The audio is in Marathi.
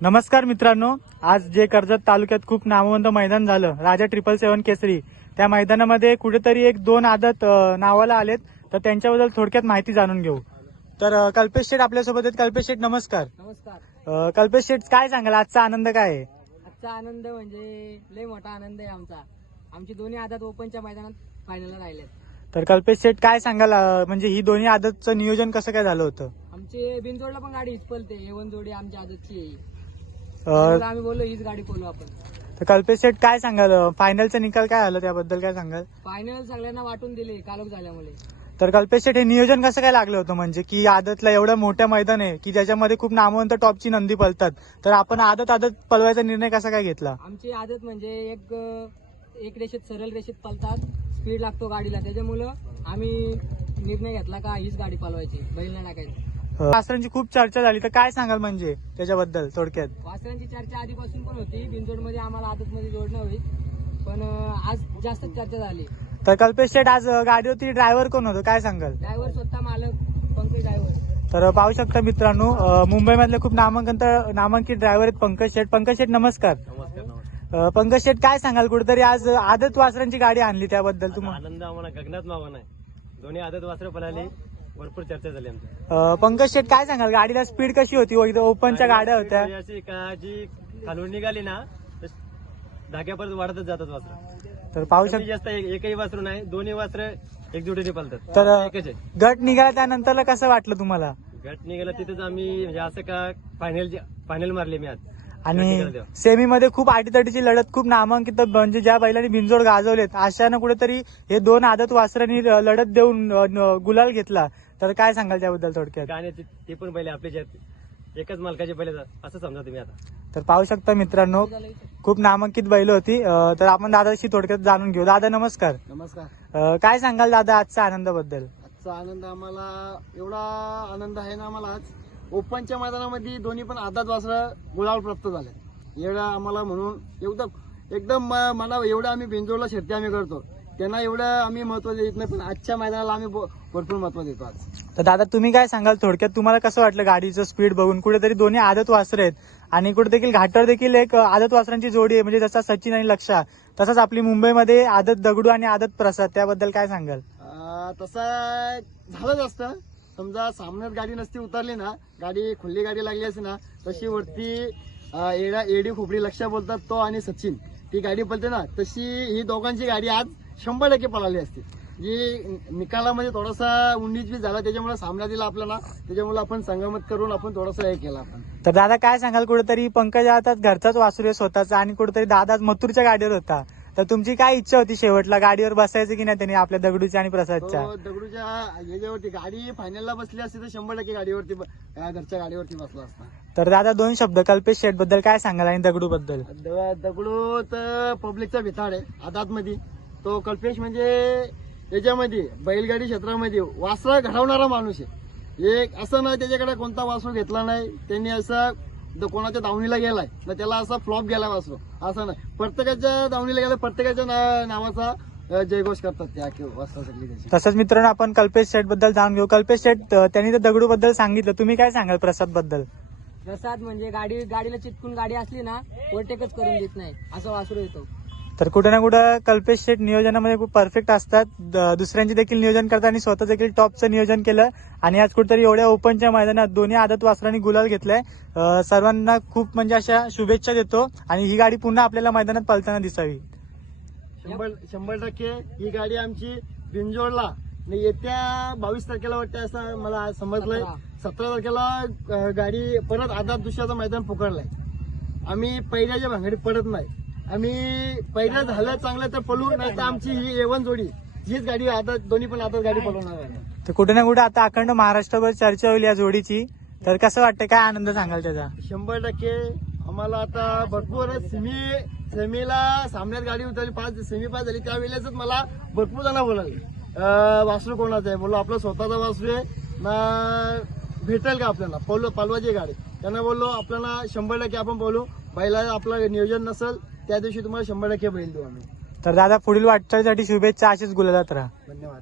नमस्कार मित्रांनो, आज जे कर्जत तालुक्यात खूप नामवंत मैदान झालं राजा 777 केसरी, त्या मैदानामध्ये कुठेतरी एक दोन आदत नावाला आलेत, तर त्यांच्याबद्दल थोडक्यात माहिती जाणून घेऊ. तर कल्पेश शेठ आपल्यासोबत आहेत. कल्पेश शेठ नमस्कार. नमस्कार. कल्पेश शेठ काय सांगाल, आजचा आनंद काय आहे? आजचा आनंद म्हणजे लय मोठा आनंद आहे आमचा. आमची दोन्ही आदत ओपनच्या मैदानात फायनलला राहिलेत. तर कल्पेश शेठ काय सांगाल, म्हणजे ही दोन्ही आदतचं नियोजन कसं काय झालं होतं? आमची बिनजोडला पण गाडी हीच पलते. A1 जोडी आमच्या आदतची आहे. अ, त्यामुळे आम्ही बोललो हीच गाडी पळू आपण. तर कल्पेश शेठ काय सांगाल, फायनलचा निकाल काय आला त्याबद्दल काय सांगाल? फायनल सगळ्यांना वाटून दिले कालोख झाल्यामुळे. तर कल्पेश शेठ, हे नियोजन कसं काय लागलं होतं? म्हणजे की आदतला एवढं मोठं मैदान आहे की ज्याच्यामध्ये खूप नामवंत टॉपची नंदी पळतात, तर आपण आदत पळवायचा निर्णय कसा काय घेतला? आमची आदत म्हणजे एक रेषेत सरळ रेषेत पळतात, स्पीड लागतो गाडीला, त्याच्यामुळं आम्ही निर्णय घेतला का हीच गाडी पळवायची, बैल नाही टाकायची. वासरांची खूप चर्चा झाली, तर काय सांगाल म्हणजे त्याच्याबद्दल थोडक्यात? वासरांची चर्चा आधीपासून पण होती, बिनजोडमध्ये आम्हाला आदतमध्ये जोडणं होईल, पण आज जास्त चर्चा झाली. तर कल्पेश शेठ, आज गाडीवरती ड्रायव्हर कोण होतं काय सांगाल? ड्रायव्हर स्वतः मालक पंकज ड्रायव्हर. तर पाहू शकता मित्रांनो, मुंबईमधले खूप नामांकित ड्रायव्हर आहेत पंकज शेठ. पंकज शेठ नमस्कार. पंकज शेठ, काय सांगाल, कुठेतरी आज आदत वासरांची गाडी आणली, त्याबद्दल तुम्हाला? आनंद आम्हाला गगनात मावा नाही. दोन्ही आदत वासरं पळाली, भरपूर चर्चा झाली आमची. पंकज शेठ, काय सांगाल, गाडीला स्पीड कशी होती? ओपनच्या गाड्या होत्या, अशी का जी खालून निघाली ना, तर धाग्यापर्यंत वाढतच जातात वासरं. तर पाहू कमी शकता. जास्त एकही वासरू नाही, दोन्ही वासरं एकजुटीने पळतात. तर एकच आहे. गट निघाला त्यानंतरला कसं वाटलं तुम्हाला? गट निघाला तिथेच आम्ही म्हणजे असं का फायनल मारले मी आज. आणि सेमीमध्ये खूप आटीतटीची लढत, खूप नामांकित, म्हणजे ज्या बैलांनी बिनजोड गाजवलेत, अशानं कुठेतरी हे दोन आदत वासरांनी लढत देऊन गुलाल घेतला. तर काय सांगाल त्याबद्दल थोडक्यात? गाणे ते पण पहिले आपले एकच मालकाचे पहिले असं समजा तुम्ही आता. तर पाहू शकता मित्रांनो, खूप नामांकित बैल होती. तर आपण दादाशी थोडक्यात जाणून घेऊ. दादा नमस्कार. नमस्कार. काय सांगाल दादा आजच्या आनंदाबद्दल? आजचा आनंद आम्हाला एवढा आनंद आहे ना, आम्हाला आज ओपनच्या मैदानामध्ये दोन्ही पण आदत वासरं गुलाल प्राप्त झाले. एवढा आम्हाला म्हणून एकदम मला एवढं आम्ही बिनजोडला शर्ती आम्ही करतो, त्यांना एवढं आम्ही महत्व देत नाही, पण आजच्या मैदानाला आम्ही भरपूर महत्व देतो आज. तर दादा तुम्ही काय सांगाल थोडक्यात, तुम्हाला कसं वाटलं गाडीचं स्पीड बघून? कुठेतरी दोन्ही आदत वासरं आहेत आणि कुठे देखील घाटावर देखील एक आदत वासरांची जोडी आहे, म्हणजे जसा सचिन आणि लक्षा, तसंच आपली मुंबईमध्ये आदत दगडू आणि आदत प्रसाद, त्याबद्दल काय सांगाल? तसं झालंच असतं. समजा सामन्यात गाडी नसती उतरली ना, गाडी खुल्ली गाडी लागली असती ना, तशी वरती एडी खोपडी लक्षा बोलतात तो आणि सचिन, ती गाडी पळते ना, तशी ही दोघांची गाडी आज 100% पळाली असती. जी निकालामध्ये थोडासा 19-20 झाला, त्याच्यामुळे सामना दिला आपल्याला, त्याच्यामुळे आपण संगमत करून आपण थोडंसं हे केलं आपण. तर दादा काय सांगाल, कुठेतरी पंकज आता घरचाच वासरू आहे स्वतःचा, आणि कुठेतरी दादा मथुरच्या गाडीवर होता, तर तुमची काय इच्छा होती शेवटला गाडीवर बसायचं की नाही त्यांनी, आपल्या दगडूच्या आणि प्रसादच्या? दगडूच्या याच्यावरती गाडी फायनलला बसली असती तर 100% गाडीवरती घरच्या गाडीवरती बसला असता. तर दादा दोन शब्द कल्पेश शेठ बद्दल काय सांगाल आणि दगडू बद्दल? दगडू तर पब्लिकचा भिताड आहे आदात मध्ये. तो कल्पेश म्हणजे याच्यामध्ये बैलगाडी क्षेत्रामध्ये वासरा घडवणारा माणूस आहे. एक असं नाही त्याच्याकडे कोणता वासरू घेतला नाही त्यांनी, असं कोणाच्या दावणीला गेलाय ना त्याला असा फ्लॉप गेला वासरू, असं नाही. प्रत्येकाच्या दावणीला गेला, प्रत्येकाच्या नावाचा जयघोष करतात त्या वासरासाठी. तसंच मित्रांनो, आपण कल्पेश शेठ बद्दल जाणून घेऊ. कल्पेश शेठ, त्यांनी तर दगडू बद्दल सांगितलं, तुम्ही काय सांगाल प्रसाद बद्दल? प्रसाद म्हणजे गाडीला चिटकून गाडी असली ना, ओव्हरटेकच करून देत नाही, असं वासरू येतो. तर कुठे ना कुठं कल्पेश शेठ नियोजनामध्ये खूप परफेक्ट असतात, दुसऱ्यांचे देखील नियोजन करतात आणि स्वतः देखील टॉपचं नियोजन केलं, आणि आज कुठेतरी एवढ्या ओपनच्या मैदानात दोन्ही आदत वासरांनी गुलाल घेतलाय. सर्वांना खूप म्हणजे अशा शुभेच्छा देतो, आणि ही गाडी पुन्हा आपल्याला मैदानात पळताना दिसावी. 100% ही गाडी आमची बिनजोडला येत्या 22 तारखेला वाटते असं मला समजलंय. 17 तारखेला गाडी परत आदत दुसऱ्याचं मैदान पुकारलंय. आम्ही पहिल्याच्या भांगडीत पडत नाही, आम्ही पहिलं झालं चांगलं तर पळू, नाही तर आमची ही A1 जोडी हीच गाडी आदत, दोन्ही पण आदत गाडी पळवणार आहे. तर कुठे ना कुठे आता अखंड महाराष्ट्रभर चर्चा होईल या जोडीची. तर कसं वाटतं, काय आनंद सांगाल त्याचा? 100% आम्हाला आता भरपूर सेमीला सामन्यात गाडी उतरली, सेमी पास झाली, त्यावेळेसच मला भरपूर जण बोलावले वासरू कोणाचं आहे. बोललो आपलं स्वतःचा वासरू आहे ना, भेटेल का आपल्याला पालवाची गाडी. त्यांना बोललो आपल्याला 100% आपण बोलू, बैला आपलं नियोजन नसेल त्या दिवशी तुम्हाला 100% बैल देऊ आम्ही. तर दादा पुढील वाटचालीसाठी शुभेच्छा, अशीच गुलालात राहा. धन्यवाद.